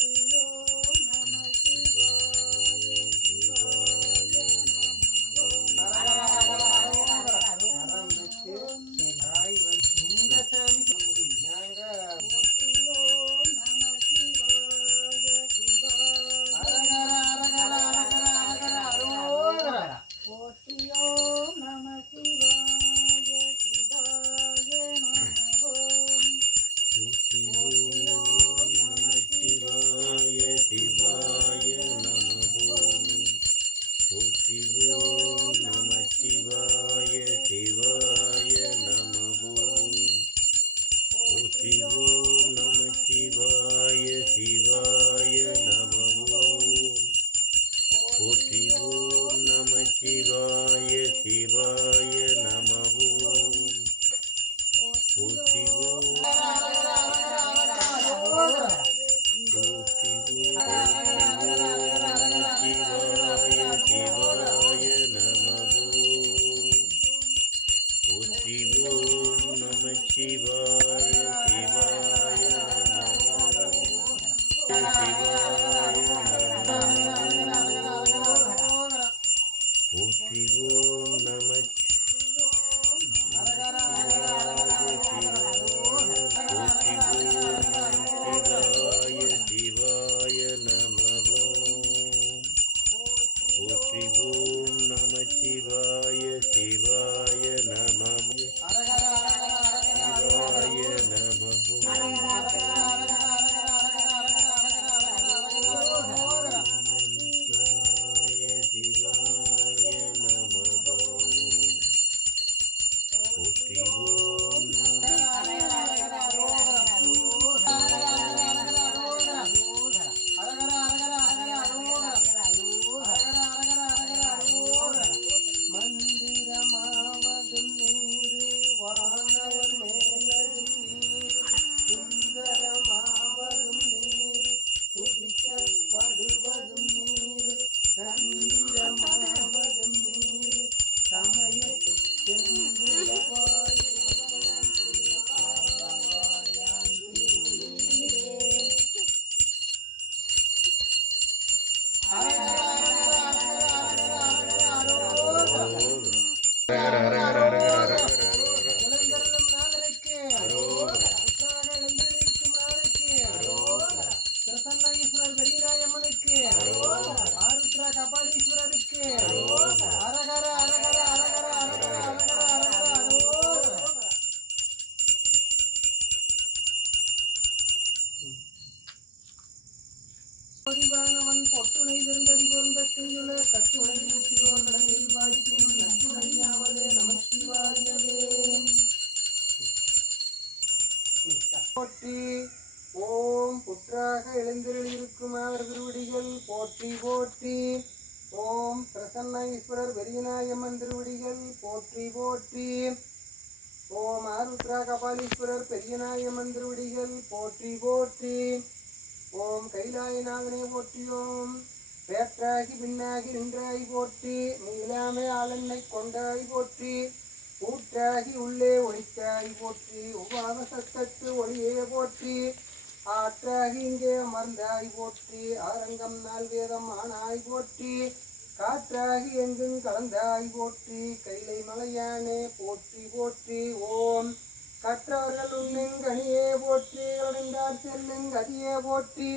Mm-hmm. Vivo. கடலில் வாழ்த்தினும் நமச்சிவாயவே போற்றி. ஓம் புற்றாக எழுந்திருக்கும் அவர் திருவடிகள். போற்றி போற்றி. ஓம் பிரசன்ன ஈஸ்வரர் வெறியநாயம்மன் திருவடிகள். போற்றி போற்றி. ஓம் ஆருத்ரா கபாலீஸ்வரர் பெரியநாயம்மன் திருவடிகள். போற்றி போற்றி. ஓம் கைலாயநாதனே போற்றியோம். பேற்றாகி பின்னாகி நின்றாய் போற்றி நீலாமை ஆளன்னை கொண்டாய் போற்றி ஊற்றாகி உள்ளே ஒழித்தாய் போற்றி உபாத சத்தத்து ஒளியே போற்றி ஆற்றாகி இங்கே அமர்ந்தாய் போற்றி ஆரங்கம் நாள் வேதம் ஆனாய் போற்றி காற்றாகி எங்கும் கலந்தாய் போற்றி கைலை மலையானே போற்றி போற்றி ஓம். கற்றவர்கள் உன்னிங்கனியே போற்றி அடைந்தார் செல்லுங்கதியே போற்றி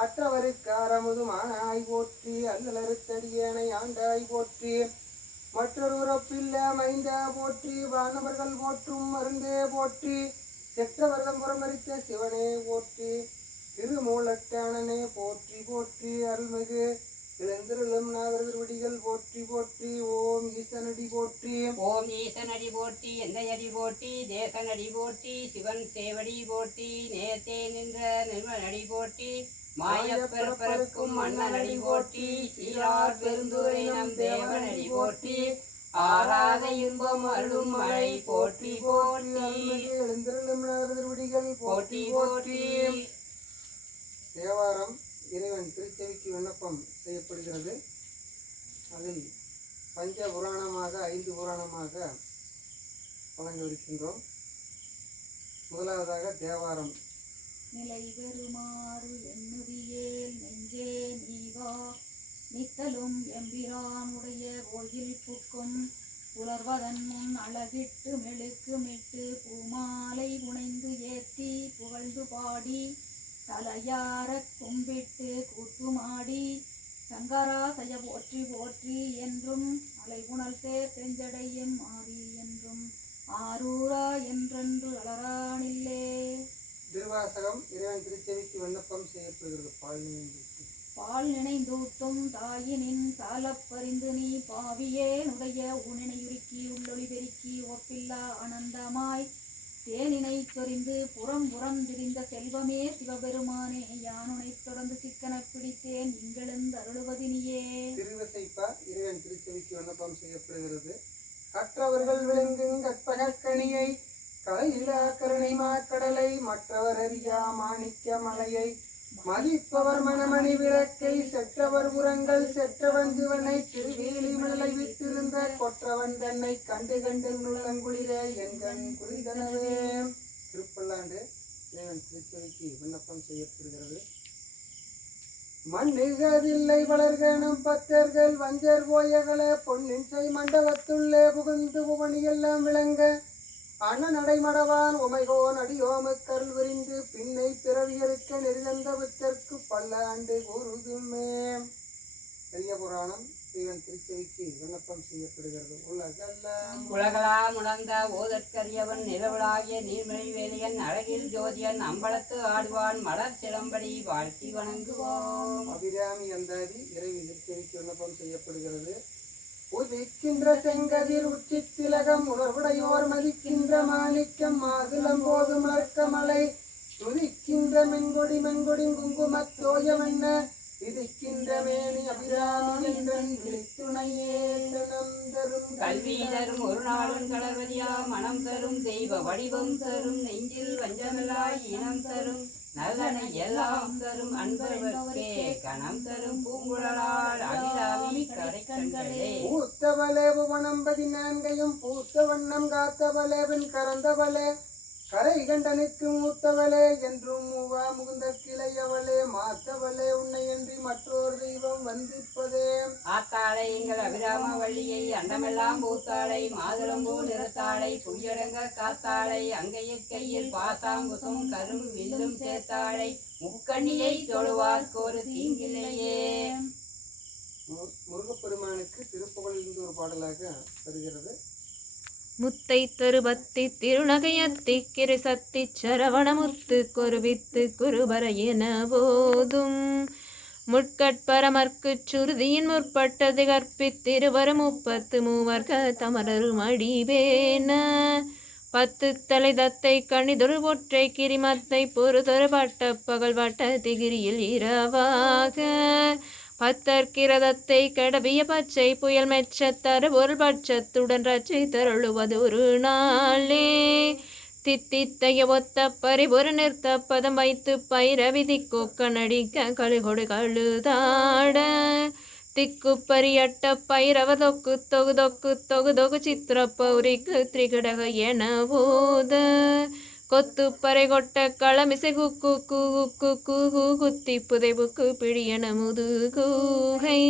அற்றவருக்கு அறமுதுமானாய் போற்றி அல்லலறுத்தடியேனை ஆண்டாய் போற்றி. மற்றொருப்பில்ல மைந்த போற்றி வானவர்கள் போற்றும் மருந்தே போற்றி. செற்றவர்தம் புறமறித்த சிவனே போற்றி. திருமூலட்டானனே போற்றி போற்றி அருள்மிகு. இளந்திருளும் நாகர்வடிகள் போற்றி போற்றி ஓம் ஈசனடி போற்றி. ஓம் ஈசனடி போற்றி எந்தையடி போற்றி தேசனடி போற்றி சிவன் சேவடி போற்றி நேத்தே நின்ற நிர்மலடி போற்றி மாயப் பிறப்பருக்கும் மன்னனடி போற்றி சீரார் பெருந்துரை நம் தேவனடி போற்றி ஆறாத இன்பம் அருளும் மழை போற்றி போற்றி. நாகர்வடிகள் போற்றி. போற்றி. தேவாரம் இறைவன் திருச்செவிக்கு விண்ணப்பம் செய்யப்படுகிறது. அதில் பஞ்ச புராணமாக ஐந்து புராணமாக வழங்கவிருக்கின்றோம் முதலாவதாக தேவாரம். நிலை பெறுமாறு நெஞ்சே நீவா நித்தலும் எம்பிரானுடைய கோயில் புக்கும் உலர்வதன் முன் அழகிட்டு மெழுக்குமிட்டு பூமாலை புனைந்து ஏத்தி புகழ்ந்து பாடி தலையாரக் கும்பிட்டு கூத்துமாடி சங்கராசய போற்றி போற்றி என்றும் அலைகுணல் சேர் செஞ்சடையும் மாறி என்றும் ஆரூரா என்றென்று அலரானில்லே திருவாசகம் இறைவன் திருச்செவிக்கு விண்ணப்பம் செய்யப்படுகிறது. பாலினி பால் நினைந்தூட்டும் தாயினின் சாலப் பரிந்து நீ பாவியேனுடைய உனினையுருக்கி உள்ளொளி பெருக்கி ஒப்பில்லா ஆனந்தமாய் தேனினை சொறிந்து புறம் புறம் திரிந்த செல்வமே சிவபெருமானே யானுனை தொடர்ந்து சிக்கன பிடித்தேன் இங்களெந்து அருளுவதினியே. திருவசைப்பா இறைவன் திருச்செவிக்கு விண்ணப்பம் செய்யப்படுகிறது. கற்றவர்கள் விளங்கும் கற்பகக்கணியை கலையிலா கருணை மாக்கடலை மற்றவர் அறியா மாணிக்க மலையை மதிப்பவர் மணமணி விளக்கை செற்றவர் உரங்கள் செற்றவன் சிவனை திருவேலி மலை விட்டிருந்த கொற்றவன் தன்னை கண்டு கண்டு நுள்ளங்குளிர என் குறிதனவே திருப்பல்லாண்டு இறைவன் திருச்செவிக்கு விண்ணப்பம் செய்யப்படுகிறது. மண்ணுகதில்லை வளர்கணும் பத்தர்கள் வஞ்சர் போயகள பொன்னின் செய் மண்டபத்துள்ளே புகுந்து புவனி எல்லாம் விளங்க அண்ணன் நடைமடவான் உமைகோன் அடியோமுக்கருள் விரிந்து பின்னை பிறவியறுக்க நெறிதந்த வித்தற்கு பல்லாண்டு கூறுதுமே. பெரிய புராணம். இவன் திருச்செவிக்கு விண்ணப்பம் செய்யப்படுகிறது. உலகெல்லாம் உலகளால் உணர்ந்த ஓதற்கரியவன் நிலவுலாகிய நீர்மொழி வேலியன் அழகில் ஜோதியன் அம்பலத்து ஆடுவான் மலர் சிலம்படி வாழ்த்தி வணங்குவோம். அபிராமி அந்தாதி இறைவி திருச்செவிக்கு விண்ணப்பம் செய்யப்படுகிறது. உதிக்கின்ற செங்கதிர் உச்சி திலகம் உணர்வுடையோர் மதிக்கின்ற மாணிக்கம் மாதுளம் போது மலர்க்கமலை துதிக்கின்ற மெங்கொடி மெங்கொடி குங்குமத்தோயமென்ன விதிக்கின்ற மேனி அபிராமி விழித்துணையே தரும் கல்வி தரும் ஒரு நாளும் கடற்வதியா மனம் தரும் தெய்வ வடிவம் தரும் நெஞ்சில் வஞ்சமில்லாய் இனம் தரும். நல்லனை எல்லாம் தரும் அன்பர்வர்க்கே கணம் தரும் பூங்குழலால் அபிராமி கடைக்கண்களே பூத்தவளே புவனம் பதினான்கையும் பூத்த வண்ணம் காத்தவளே பின் கறந்தவளே கரை கண்டனுக்கு மூத்தவளே என்றும் மூவா முகுந்த கிளையவளே மாத்தவளே உன்னை என்று மற்றொரு தெய்வம் வந்திப்பதே. ஆத்தாளை எங்கள் அபிராம வள்ளியை அண்டமெல்லாம் பூத்தாளை மாதுளம்பூ நிறத்தாளை புயடங்க காத்தாளை அங்கையில் கையில் பாசாங்குசும் கரும் வில்லும் சேர்த்தாளை முக்கண்ணியை தொழுவார்க்கு ஒரு தீங்கில்லையே. முருகப்பெருமானுக்கு திருப்புகழிலிருந்து ஒரு பாடலாக வருகிறது. முத்தை தருபத்தி திருநகையத்தி கிரிசத்தி சரவணமுத்து கொருவித்து குருபர என போதும். முட்கட்பரமர்க்குச் சுருதியின் முற்பட்டது கற்பித்திருவரு முப்பத்து மூவர்க தமரரும் அடிவேன. பத்து தலை தத்தை கணிதொரு ஒற்றை கிரிமத்தை பொறுதொரு பட்ட பகல் வட்ட திகிரியில் இரவாக. பத்தற்கிரதத்தை கடவிய பச்சை புயல் மெச்சத்தரு ஒரு பட்சத்துடன் ரச்சை தருளுவது ஒரு நாளே. தித்தித்தைய ஒத்த பரிபுர நிறுத்த பதம் வைத்து பைரவிதி கொக்க நடிக்க கழுகொடு கழுதாட. திக்கு பரியட்ட பைரவ தொக்கு தொகு தொக்கு தொகு தொகு சித்திர பௌரிக்கு திரிகடக என போத கொத்து பறை கொட்ட களமிசை குக்கு கூ கு கூ குத்தி புதைவுக்கு பிடியன முது கூகை.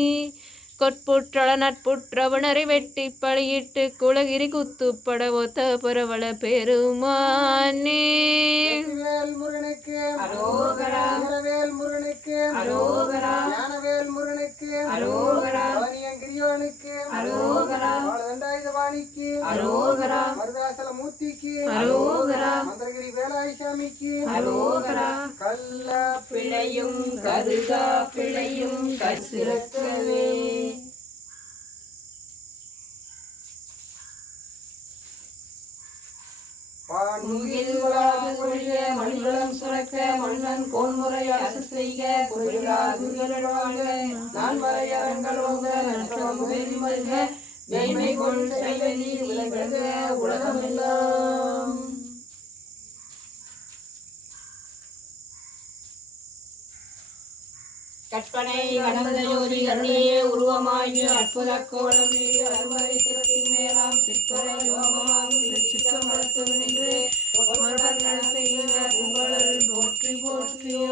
கொட்புற்றள நட்புற்றவனரை வெட்டி பழியிட்டு குலகிரி குத்துப்பட ஒத்த பரவள பெருமானே வேல் முருகனுக்கு அரோகரா. வீரவேல் முருகனுக்கு அரோகரா. ஞானவேல் முருகனுக்கு அரோகரா. பவனியங்கிரியோனுக்கு அரோகரா. வாழதண்டாயுதபாணிக்கு அரோகரா. மருதாசல மூர்த்திக்கு அரோகரா. மந்திரகிரி வேலாயுசாமிக்கு அரோகரா. கல்ல பிழையும் கருகா பிழையும் கசிறக்கவே மணிவளம் சுரக்க மன்னன் கோன்முறை அரசு செய்க நான் வரைய ஓங்க நற்றவம் மல்க மேன்மை கொள் செய்வதி கற்பனை கடந்த ஜோதி கருணையே உருவமாகி அற்புத கோலம் அருமறை சிறப்பின் மேலாம் சிற்பர யோகமாக திருச்சிற்றம்பலத்துள் நின்று ஒருவர்கள் நடத்துகின்ற புகழல் போற்றி போற்றியோ.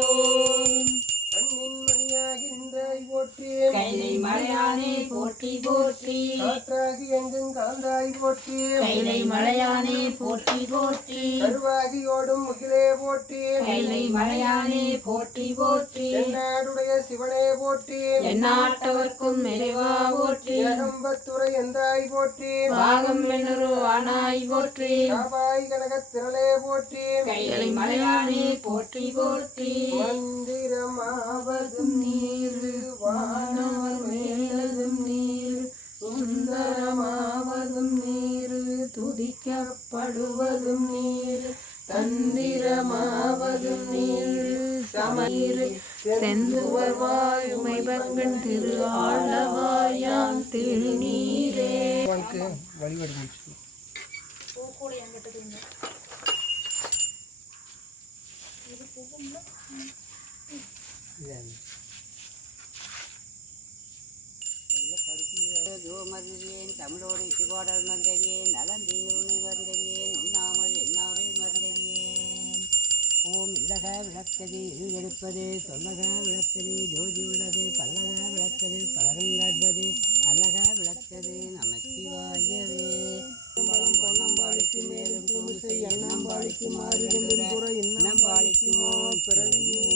போற்றி. கைலை மலையானே போற்றி போற்றி. காற்றாகி எங்கும் கலந்தாய் போற்றி. கைலை மலையானே போற்றி போற்றி. கருவாகி ஓடும் முகிலே போற்றி. கைலை மலையானே போற்றி போற்றி. என்னாடுடைய சிவனே போற்றி. எந்நாட்டவர்க்கும் நிறைவா போற்றி. ஏகம்பத்துறை எந்தாய் போற்றி. பாகம் வெண்ணுரு ஆனாய் போற்றி. காபாய் கனகத் திரளே போற்றி. கைலை மலையானே போற்றி போற்றி. மந்திரமாவதும் நீர். வானவர் மேலதும் நீர் சுந்தரமாவதும் நீர் துதிக்கப்படுவதும் நீர் தந்திரமாவதும் நீர் சமீர் செந்துவர் வாயுமை பங்கன் திரு ஆளவாயான் திருநீரே வழிபடி முடிச்சு மருந்தேன் தமிழோடு சிவாடல் மருந்தறியேன் நலந்தீனுனை மறந்தறியேன் உண்ணாமல் என்னாவே மறந்தறியேன் ஓம் இல்லக விளக்கது இது எடுப்பது சொல்லக விளக்கது ஜோதி உள்ளது பல்லக விளக்கது பழகங்காட்பது அல்லக விளக்கது நமச்சிவாயவே. பலம் மேலும் பூசை எண்ணம்பாளிக்கு மாறு பிறவியே.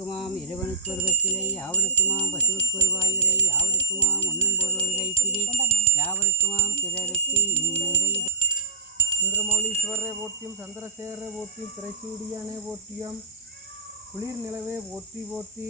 யாவருக்குமாம் இறைவனுக்கு ஒருவத்திலே யாவருக்குமாம் பசுவுக்கு ஒரு வாயுரை யாவருக்குமாம் உண்ணும் போல் ஒரு கைப்பிடி யாவருக்குமாம் பிறருக்கு இன்னுரை. சுந்தரமௌலீஸ்வரரை போற்றியும் சந்திரசேகரை போற்றியும் திரைச்சூடியானே போற்றியும் குளிர் நிலவே போற்றி போற்றி